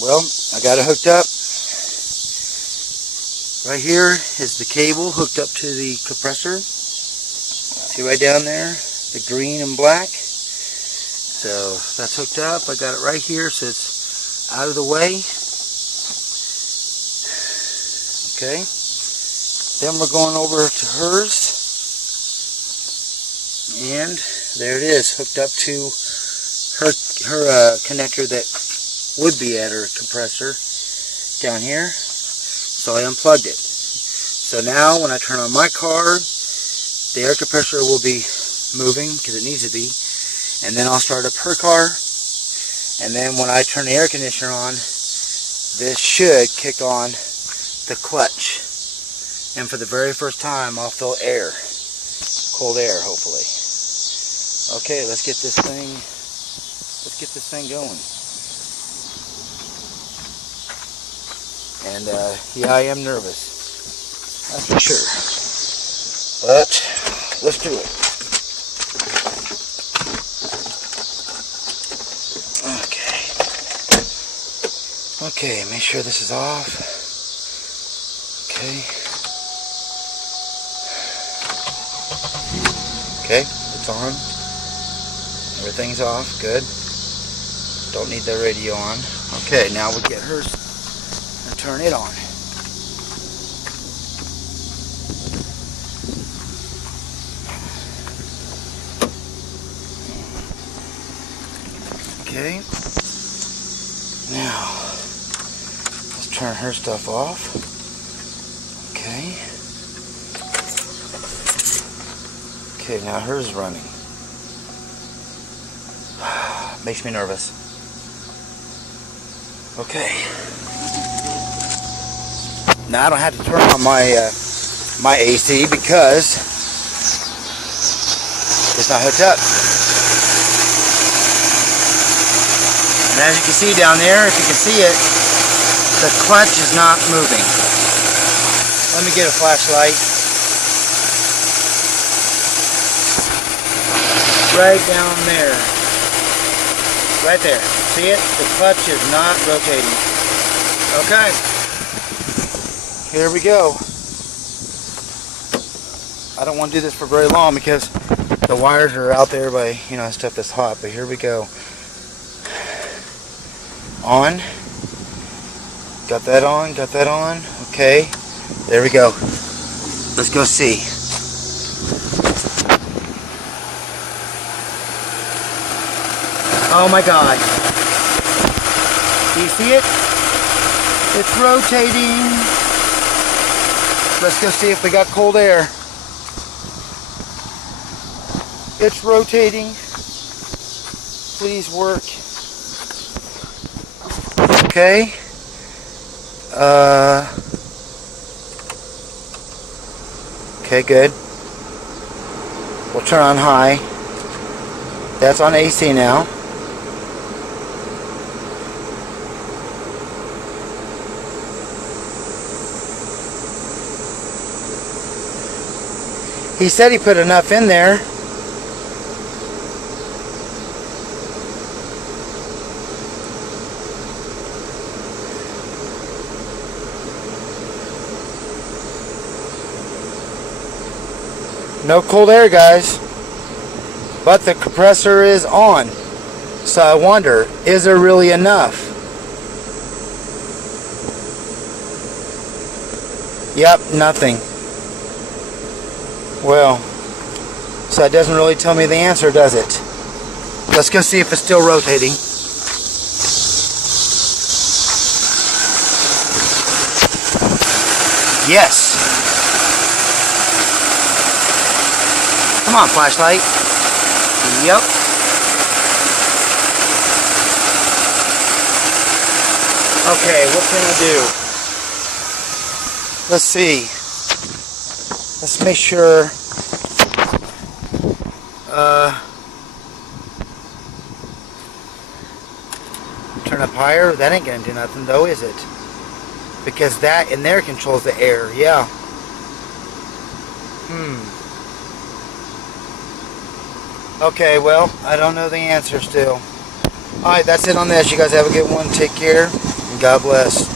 Well, I got it hooked up. Right here is the cable hooked up to the compressor. See right down there, the green and black. So that's hooked up. I got it right here, so it's out of the way. Okay. Then we're going over to hers. And there it is, hooked up to her connector that would be at her compressor down here. So I unplugged it. So now when I turn on my car, the air compressor will be moving because it needs to be. And then I'll start up her car. And then when I turn the air conditioner on, this should kick on the clutch. And for the very first time, I'll feel air. Cold air, hopefully. Okay, let's get this thing going. And yeah, I am nervous, that's for sure. But let's do it. Okay, make sure this is off. Okay, it's on. Everything's off, good. Don't need the radio on. Okay, now we'll get hers and turn it on. Okay, now let's turn her stuff off. Okay. Okay, now hers is running. Makes me nervous. Okay. Now I don't have to turn on my my AC because it's not hooked up. And as you can see down there, if you can see it, the clutch is not moving. Let me get a flashlight. Right down there. Right there. See it? The clutch is not rotating. Okay. Here we go. I don't want to do this for very long because the wires are out there by, stuff that's hot. But here we go. On. Got that on. Got that on. Okay. There we go. Let's go see. Oh my God. Do you see it? It's rotating. Let's go see if we got cold air. It's rotating. Please work. Okay. Okay, good. We'll turn on high. That's on AC now. He said he put enough in there. No cold air, guys. But the compressor is on. So I wonder, is there really enough? Yep, nothing. Well, so that doesn't really tell me the answer, does it? Let's go see if it's still rotating. Yes. Come on, flashlight. Yep. Okay, what can I do? Let's see. Let's make sure. Turn up higher. That ain't gonna do nothing, though, is it? Because that in there controls the air. Yeah. Okay, well, I don't know the answer still. Alright, that's it on this. You guys have a good one. Take care. God bless.